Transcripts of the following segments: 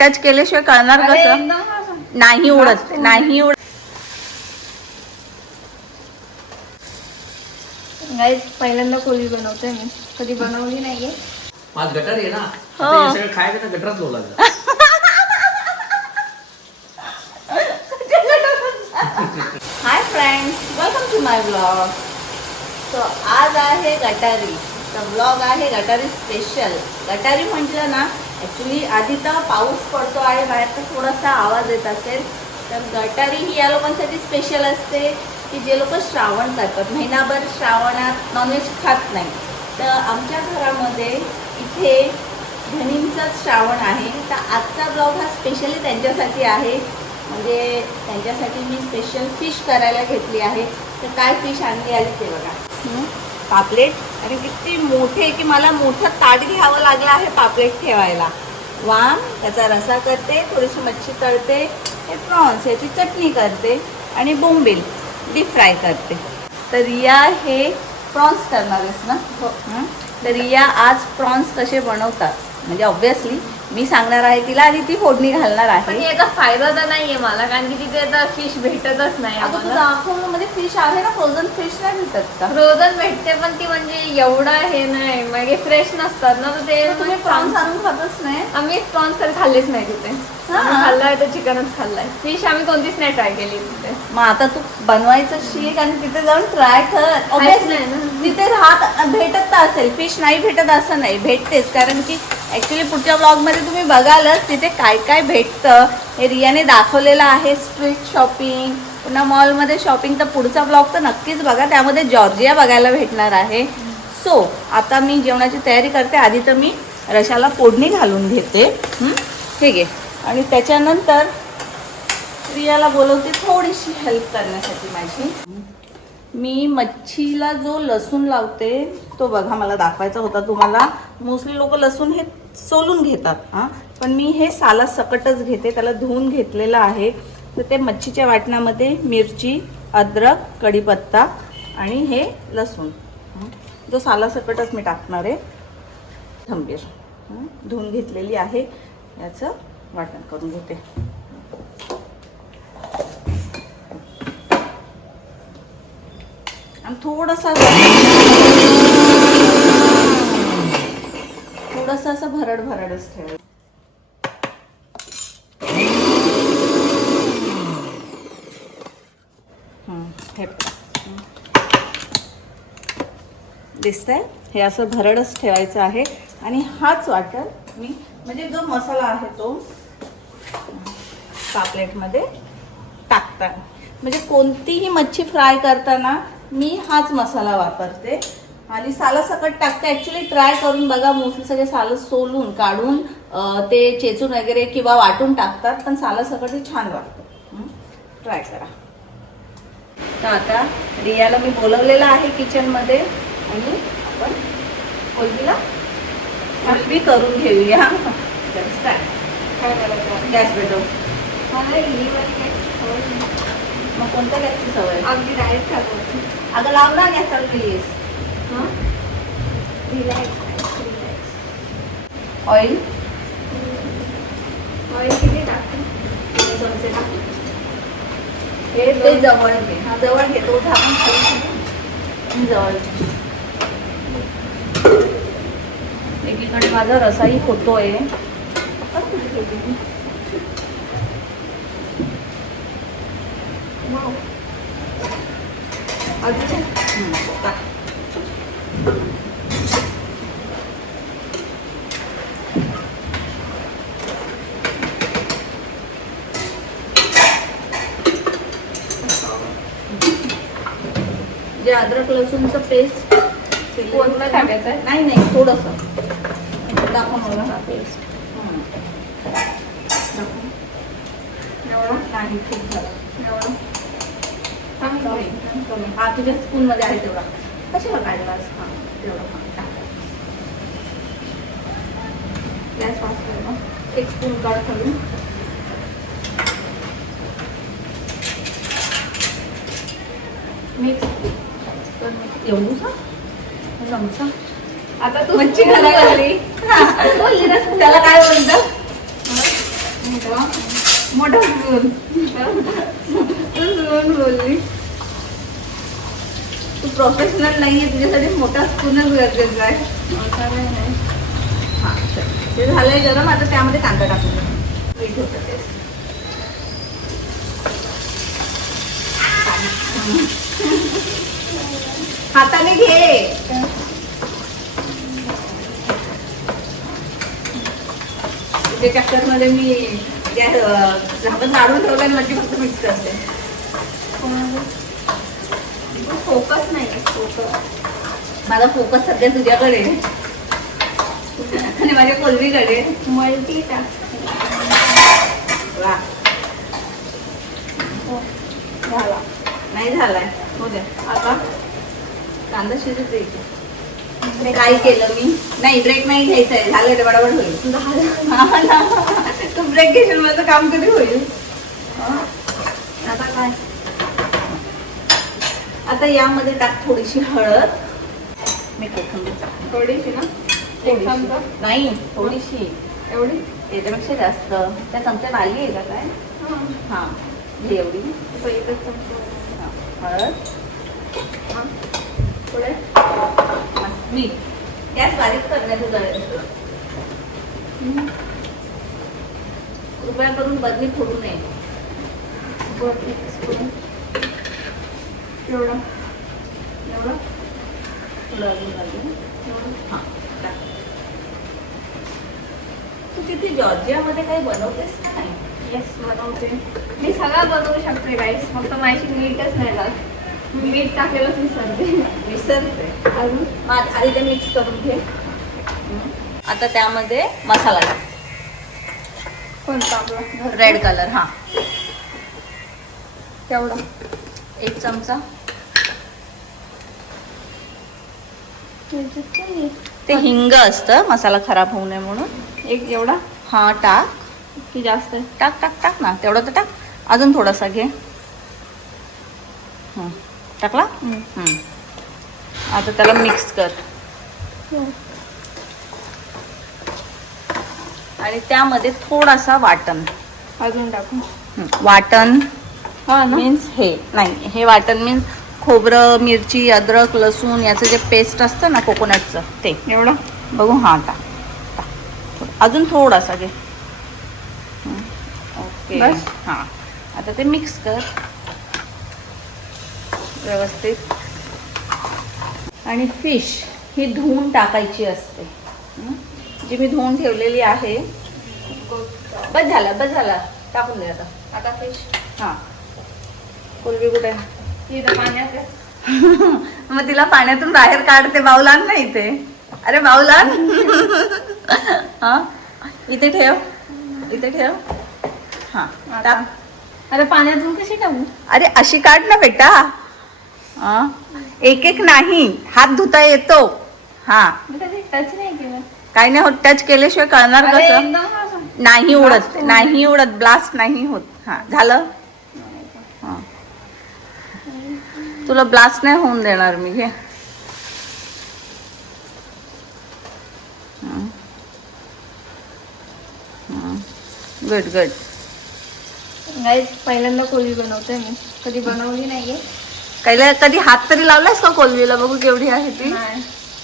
Touch केल्याशिवाय कळणार कसं? नाही उडत, नाही उडत. गाईस पहिल्यांदा कोळी बनवते मी, कधी बनवली नाहीये. आज गटर आहे ना, हो. आता हे सगळं खायचं ना गटरात लोला. Hi friends, welcome to my blog. So आज आहे गटारी. तर ब्लॉग आहे गटारी स्पेशल. गटारी म्हटलं ना, ॲक्च्युली आधी तर पाऊस पडतो आहे बाहेर, तर थोडासा आवाज येत असेल. तर गटारी ही या लोकांसाठी स्पेशल असते की जे लोक श्रावण करतात, महिनाभर श्रावणात नॉनव्हेज खात नाही. तर आमच्या घरामध्ये इथे धनींचाच श्रावण आहे. तर आजचा ब्लॉग हा स्पेशली त्यांच्यासाठी आहे. म्हणजे त्यांच्यासाठी मी स्पेशल फिश करायला घेतली आहे. तर काय फिश आणली आली ते बघा. पापलेट. आणि किती मोठे की मला मोठं ताट घ्यावं लागलं आहे पापलेट ठेवायला. वाम, त्याचा रसा करते, थोडीशी मच्छी तळते, हे प्रॉन्स याची चटणी करते आणि बोंबील डीप फ्राय करते. तर रिया हे प्रॉन्स करणार आहेस ना? तर रिया आज प्रॉन्स कसे बनवतात म्हणजे ऑब्व्हियसली मी सांगणार आहे तिला आणि ती फोडणी घालणार आहे. पण याचा फायदा तर नाहीये मला, कारण की तिथे आता फिश भेटतच नाही. आता तू दाखवलं मध्ये फिश आहे ना, फ्रोझन फिश नाही भेटत का? फ्रोझन भेटते पण ती म्हणजे एवढा हे नाही, म्हणजे फ्रेश नसतात ना. तर ते तुम्ही प्रॉन्स आणून खातच नाही? आम्ही प्रॉन्स कधी खाल्लेच नाही तिथे. खाल्लाय तर चिकनच खाल्लाय, फिश आम्ही कोणतीच नाही ट्राय केली तिथे. मग आता तू बनवायचं शिक आणि तिथे जाऊन ट्राय कर. नाही ना. तिथे भेटत तर असेल, फिश नाही भेटत असं नाही, भेटतेच. कारण की ॲक्च्युली पुढच्या ब्लॉगमध्ये तुम्ही बघालच तिथे काय काय भेटतं हे रियाने दाखवलेलं आहे. स्ट्रीट शॉपिंग, पुन्हा मॉलमध्ये शॉपिंग. तर पुढचा ब्लॉग तर नक्कीच बघा, त्यामध्ये जॉर्जिया बघायला भेटणार आहे. सो आता मी जेवणाची तयारी करते. आधी तर मी रशाला फोडणी घालून घेते. हे घे. आणि त्याच्यानंतर रियाला बोलवते थोडीशी हेल्प करण्यासाठी माझी. मी मच्छीला जो लसूण लावते तो बघा मला दाखवायचा होता तुम्हाला. मोस्टली लोक लसूण हे सोलून घेतात, हां, पण मी हे साला सकटच घेते. त्याला धुवून घेतलेलं आहे. तर ते मच्छीच्या वाटणामध्ये मिरची, अद्रक, कढीपत्ता आणि हे लसूण जो साला सकटच मी टाकणार आहे. थंबीर धुवून घेतलेली आहे, याचं वाटण करून घेते. आणि थोडासा असं भरडच ठेवायचं. हे दिसतंय, हे असं भरडच ठेवायचं आहे. आणि हाच वाटण मी म्हणजे जो मसाला आहे तो पापलेटमध्ये टाकता. म्हणजे कोणतीही मच्छी फ्राय करताना मी हाच मसाला वापरते आणि साला सकट टाकते. ॲक्च्युली ट्राय करून बघा, मोस्टली सगळे सालं सोलून काढून ते चेचून वगैरे किंवा वाटून टाकतात, पण साला सकट हे छान लागतं. ट्राय करा. तर आता रियाला मी बोलवलेलं आहे किचनमध्ये आणि आपण कोळीला हलवी करून घेऊया. गॅस पेटव. मग कोणत्या गॅसची सवय? अगदी डायरेक्ट खातो. अगं लाव ना गॅसवर प्लीज. ऑइल किती टाकते? चमचे टाकते. हे ते जवळ घे. हा जवळ घे. तो झाकून खाली जवळ घे. एकीकडे माझा रसाही होतोय. जे अद्रक लसूणचं पेस्ट पूर्ण टाकायचं आहे? नाही थोडंसं दाखव मला. हा पेस्ट एवढं नाही, खूप झालं. एवढं कमी. हा तुझ्या स्पूनमध्ये आहे तेवढा. कशाला काढलास? हां तेवढं टाका. गॅस फास्ट करू. एक स्पून काढ खालून. मिक्स एवढूसा चमचा. आता तू मच्छी घालायला लागली. त्याला काय बोलतात? मोठा स्पून बोलली तू प्रोफेशनल नाहीये, तुझ्यासाठी मोठा स्पूनच गरजेचा आहे. हा चल. ते झालंय गरम. आता त्यामध्ये कांदा टाकून दे. मीठ होतं ते. हाताने घे. तुझ्या चक्कर मध्ये मी झाकण काढून ठेवलं आणि म्हणजे फक्त मिक्स करते. फोकस नाही फोकस. माझा फोकस सध्या तुझ्याकडे आणि माझ्या कोलवीकडे. मल्टी टास्क वा झाला. नाही झालाय. हो द्या. आता कांदा शिजू दे. काय केलं मी? नाही ब्रेक नाही घ्यायचा आहे. झालं ते बरोबर होईल. हा ना. तू ब्रेक घेशील माझं काम कधी होईल. आता काय? आता यामध्ये टाक थोडीशी हळद. मी कोथिंबीर टाकते. थोडीशी ना. एक चमचा. नाही थोडीशी. एवढी. याच्यापेक्षा जास्त. त्या चमच्यात आली आहे का काय? हा घे एवढी. एकच चमचा. हळद. पुढे मीठ. गॅस बारीक करण्याचं जळायचं. कृपया करून बदली फोडू नये. एवढं एवढं थोडं अजून लागेल. हा टाक. तू तिथे जॉर्जियामध्ये काही बनवतेस का नाही? येस बनवते. मी सगळं बनवू शकते गाईस. फक्त माझी मीठच नाही लागत. मीठ टाकलेलंच विसरते. अजून आधी ते मिक्स करून घे. आता त्यामध्ये मसाला टाक. कोणता आपला रेड कलर. हा केवढा? एक चमचा. ते हिंग असतं मसाला खराब होऊ नये म्हणून. एक एवढा हा टाक. की जास्त आहे? टाक टाक टाक ना. तेवढं तर टाक. अजून थोडासा घे. टाकला. आता त्याला मिक्स कर. आणि त्यामध्ये थोडासा वाटण. अजून टाकू. वाटण हा ना. मीन्स हे नाही, हे वाटण मीन्स खोबरं, मिरची, अद्रक, लसूण याचं जे पेस्ट असतं ना कोकोनटचं ते. एवढं बघू. हा टाक टाक. अजून थोडासा घे. ओके. बस. हा आता ते मिक्स कर व्यवस्थित. आणि फिश ही धुवून टाकायची असते. जी मी धुवून ठेवलेली आहे. बस झाला बस झाला. टाकून दे आता. आता फिश. हा कोलबी कुठे आहे? इथं पाण्यात आहे. मग तिला पाण्यातून बाहेर काढते. बाऊलान नाही इथे. अरे बाऊलान. हा इथे ठेव. इथे ठेव. हा टाक. अरे पाण्यातून कशी टाकू? अरे अशी काढ ना बेटा. हा एक एक नाही. हात धुता येतो. हा मी कधी टच नाही केलं. काही नाही होत. टच केल्याशिवाय कळणार अरे कसं? एकदम असं. नाही उडत. Blast नाही उडत. ब्लास्ट नाही होत. हा झालं. हा तुला ब्लास्ट नाही होऊन देणार मी. घे. Good good. गाईस पहिल्यांदा कोळी बनवते मी. कधी बनवली नाहीये. कधी हात तरी लावलायस का कोलवीला? बघू केवढी आहे ती.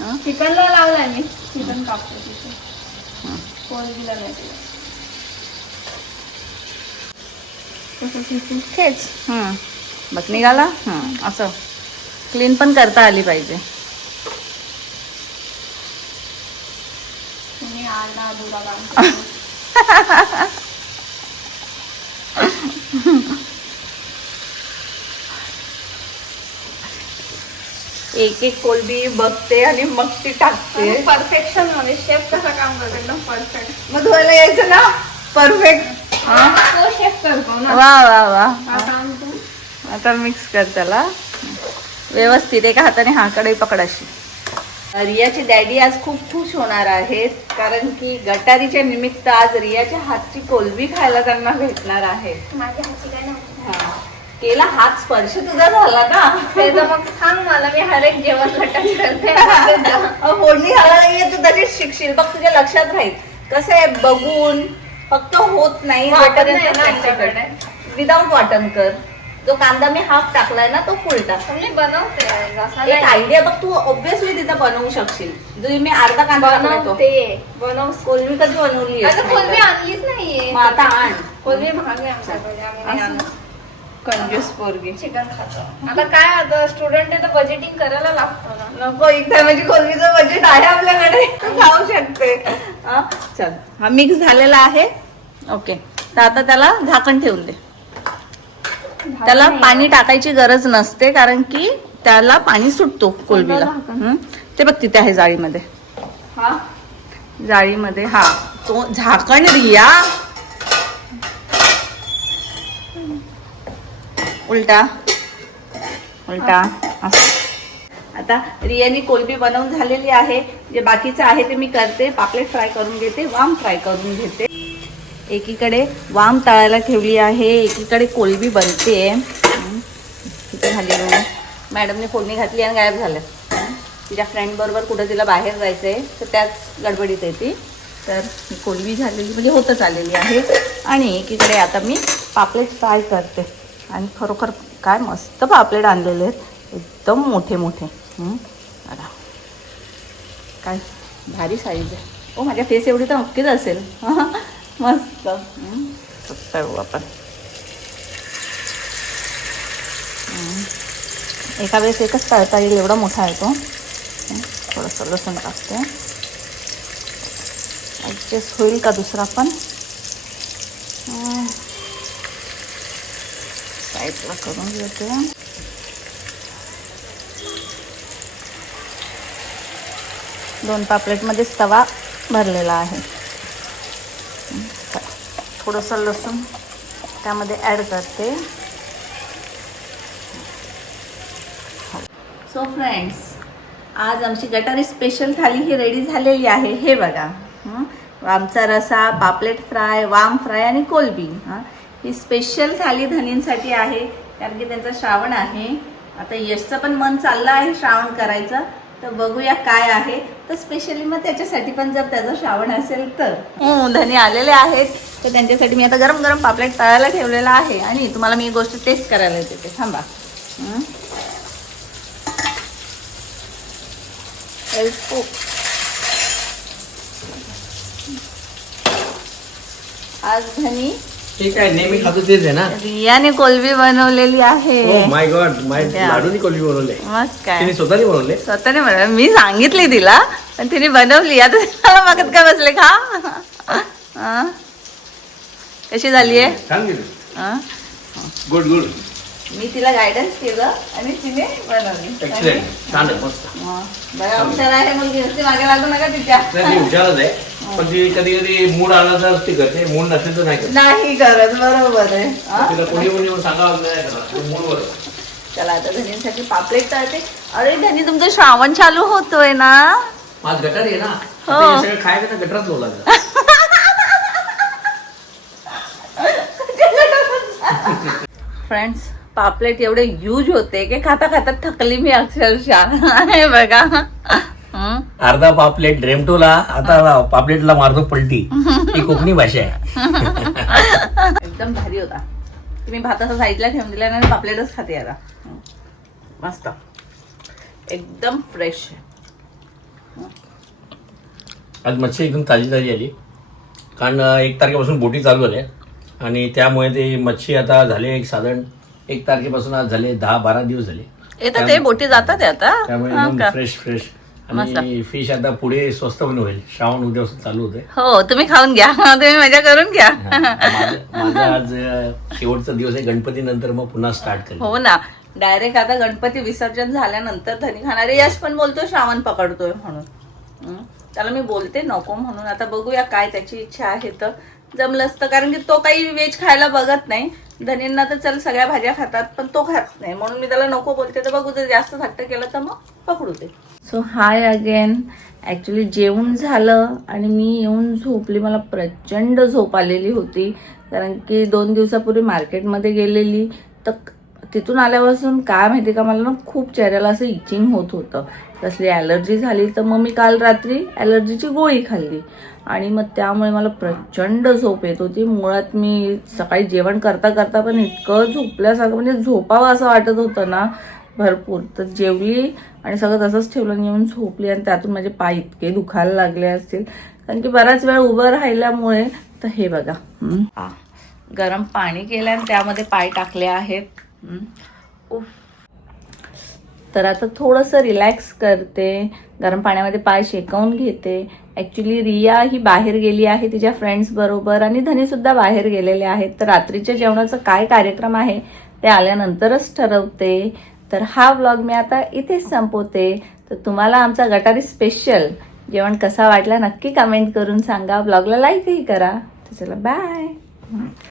हं? चिकनला लावलाय मी. चिकन कापतो तिथे. कोळीला नाही केलं. कसं शिकू? तेच. बघ निघाला. असं क्लीन पण करता आली पाहिजे. तुम्ही आला बुरा काम करू. एक एक कोलबी बघते आणि मग ती टाकते. परफेक्शन मध्ये शेफ कसं काम करतो एकदम परफेक्ट. मग धुवायला यायचं ना. परफेक्ट. तो शेफ करतो ना. वा वा वा. आता आमचं आता मिक्स कर त्याला व्यवस्थित. एका हाताने हा कढई पकडाशी. रियाचे डॅडी आज खूप खुश होणार आहेत कारण की गटारीच्या निमित्त आज रियाच्या हातची कोलबी खायला त्यांना भेटणार आहे. माझ्या हाती काय नव्हतं. केला हात स्पर्श तुझा झाला ना. ते तर मग सांग मला. मी हर एक जेवण खटच करते. फोडणी घालायला नाहीये तू तशीच शिकशील. बघ तुझ्या लक्षात राहील. कसं आहे बघून फक्त होत नाही वाटत नाही ना आमच्याकडे. विदाऊट वाटण कर. जो कांदा मी हाफ टाकलाय ना तो फुल टाक. मी बनवते असा एक नाही. आयडिया बघ, तू ऑब्विसली तिथं बनवू शकशील. जो मी अर्धा कांदा टाकला तो. बनव. कोलमी कधी बनवली आता कोलमी आणलीच नाहीये. मग आता आण. कोलमी महाग आहे आमच्याकडे. आम्ही नाही असं? आणत. कंजूस पोरगी. चिकन खातो. आता काय आता स्टुडंट आहे तर बजेटिंग करायला लागतो ना. नको, एकदा म्हणजे कोलमीचं बजेट आहे आपल्याकडे, तू खाऊ शकते. हा, चल हा मिक्स झालेला आहे. ओके, तर आता त्याला झाकण ठेवून दे. त्याला पाणी टाकायची गरज नसते कारण की त्याला पाणी सुटतो कोलमीला. ते बघ तिथे आहे जाळीमध्ये. हा जाळीमध्ये हा तो झाकण रिया. उलटा उलटा असं. आता रियानी कोलबी बनवून झालेली आहे. जे बाकीचं आहे ते मी करते. पापलेट फ्राय करून घेते, वाम फ्राय करून घेते. एकीकडे वाम तळायला ठेवली आहे, एकीकडे कोलबी बनते. तिथे झाली बघा. मॅडमने फोडणी घातली आणि गायब झालं. तिच्या फ्रेंड बरोबर कुठं तिला बाहेर जायचंय तर त्याच गडबडीत येते. तर ही कोलबी झालेली म्हणजे होतच आलेली आहे. आणि एकीकडे आता मी पापलेट फ्राय करते. आणि खरोखर काय मस्त पापलेट आणलेले आहेत, एकदम मोठे मोठे. बघा काय भारी साईज आहे. ओ माझ्या फेस एवढी तर नक्कीच असेल. मस्त. तळू आपण. एका वेळेस एकच तळता येईल एवढा मोठा आहे तो. थोडंसं लसूण टाकते. ॲडजस्ट होईल का दुसरा पण. साईडला करून घेते. दोन पापलेटमध्येच तवा भरलेला आहे. थोडंसं लसूण त्यामध्ये ॲड करते. सो फ्रेंड्स, आज आमची गटारी स्पेशल थाली ही रेडी झालेली आहे. हे बघा, वामचा रसा, पापलेट फ्राय, वाम फ्राय आणि कोलबी. ही स्पेशल थाली धनींसाठी आहे कारण की त्यांचा श्रावण आहे. आता यशचं पण मन चाललं आहे श्रावण करायचं, तर बघूया काय आहे. तर स्पेशली मग त्याच्यासाठी पण जर त्याचं श्रावण असेल तर. धनी आलेले आहेत तर त्यांच्यासाठी मी आता गरम गरम पापलेट तळायला ठेवलेला आहे. आणि तुम्हाला मी एक गोष्ट टेस्ट करायला येते. थांबा. आज धनी ठीक आहे, नेहमी खातो तेच आहे ना. रियाने कोलबी बनवलेली आहे. ओ माय गॉड, लाडूनी कोलबी बनवले. मग काय, तिने स्वतःने बनवले. स्वतःने बनवले. मी सांगितली तिला पण तिने बनवली. आता तिला मागत काय बसले खा. कशी झाली आहे. छान केलं. Good good. मी तिला गायडन्स केलं आणि तिने बनवली. एक्सलेंट. छान आहे, मस्त. बघा हुशार आहे मुलगी. नुसती मागे लागू नका तिच्या. नाही, हुशारच आहे. पण ती कधी कधी मूड आला तर ती करते, मूड नसेल तर नाही करत. नाही करत. बरोबर आहे. तिला कोणी कोणी सांगावं नाही करत, मूडवर. चला आता धनींसाठी पापलेट तळते. अरे धनी, तुमचं श्रावण चालू होतोय ना. आज गटार आहे ना. हो. आता हे सगळं खायचं ना गटरात लोला. फ्रेंड्स, पापलेट एवढे यूज होते की खाता खाता थकली मी अक्षरशः. हे बघा. अर्धा पापलेट रेमटोला, आता पापलेटला मारतो पलटी. ही कोकणी भाषा आहे. एकदम भारी होता. तुम्ही भात असं साईडला ठेवून दिला आणि पापलेटच खाते आता. मस्त, एकदम फ्रेश. आज मच्छी एकदम ताजी ताजी आली कारण 1 तारखेपासून बोटी चालू झाल्या आणि त्यामुळे ते मच्छी आता झाले एक साधारण 1 तारखेपासून आज झाले 10-12 दिवस झाले. येतात ते बोटी जातात आता. त्यामुळे एकदम फ्रेश फ्रेश. आणि फिश आता पुढे स्वस्त पण होईल. श्रावण उद्यापासून चालू होते. हो, तुम्ही खाऊन घ्या. तुम्ही मजा करून घ्या. माझा आज शेवटचा दिवस आहे. गणपती नंतर मग पुन्हा स्टार्ट करेल. हो ना, डायरेक्ट आता गणपती विसर्जन झाल्यानंतर धनी खाणारे. यश पण बोलतो श्रावण पकडतोय म्हणून. त्याला मी बोलते नको म्हणून. आता बघूया काय त्याची इच्छा आहे तर जमलं असतं. कारण की तो काही व्हेज खायला बघत नाही. धनींना तर चल सगळ्या भाज्या खातात पण तो खात नाही म्हणून मी त्याला नको बोलते. तर बघू, जर जास्त हट्ट केलं तर मग पकडू ते. सो हाय अगेन. ॲक्च्युली जेवण झालं आणि मी येऊन झोपली. मला प्रचंड झोप आलेली होती कारण की 2 दिवसापूर्वी मार्केटमध्ये गेलेली. तर तिथून आल्यापासून काय माहिती का, मला ना खूप चेहऱ्याला असं इचिंग होत होतं. कसली ॲलर्जी झाली तर मग मी काल रात्री ॲलर्जीची गोळी खाल्ली आणि मग त्यामुळे मला प्रचंड झोप येत होती. मुळात मी सकाळी जेवण करता करता पण इतकं झोपल्यासारखं म्हणजे झोपावं असं वाटत होतं ना भरपूर. तर जेवली आणि सगळं तसंच ठेवलं आणि येऊन झोपली आणि त्यातून माझे पाय इतके दुखायला लागले असतील कारण की बराच वेळ उभं राहिल्यामुळे. तर हे बघा गरम पाणी केलं आणि त्यामध्ये पाय टाकले आहेत. उफ. तर आता थोडंसं रिलॅक्स करते, गरम पाण्यामध्ये पाय शेकवून घेते. ॲक्च्युली रिया ही बाहेर गेली आहे तिच्या फ्रेंड्स बरोबर आणि धनीसुद्धा बाहेर गेलेले आहेत. तर रात्रीच्या जेवणाचा काय कार्यक्रम आहे ते आल्यानंतरच ठरवते. तर हा व्लॉग मी आता इथेच संपवते. तर तुम्हाला आमचा गटारी स्पेशल जेवण कसा वाटला नक्की कमेंट करून सांगा. व्लॉगला लाईकही करा. तर चला बाय.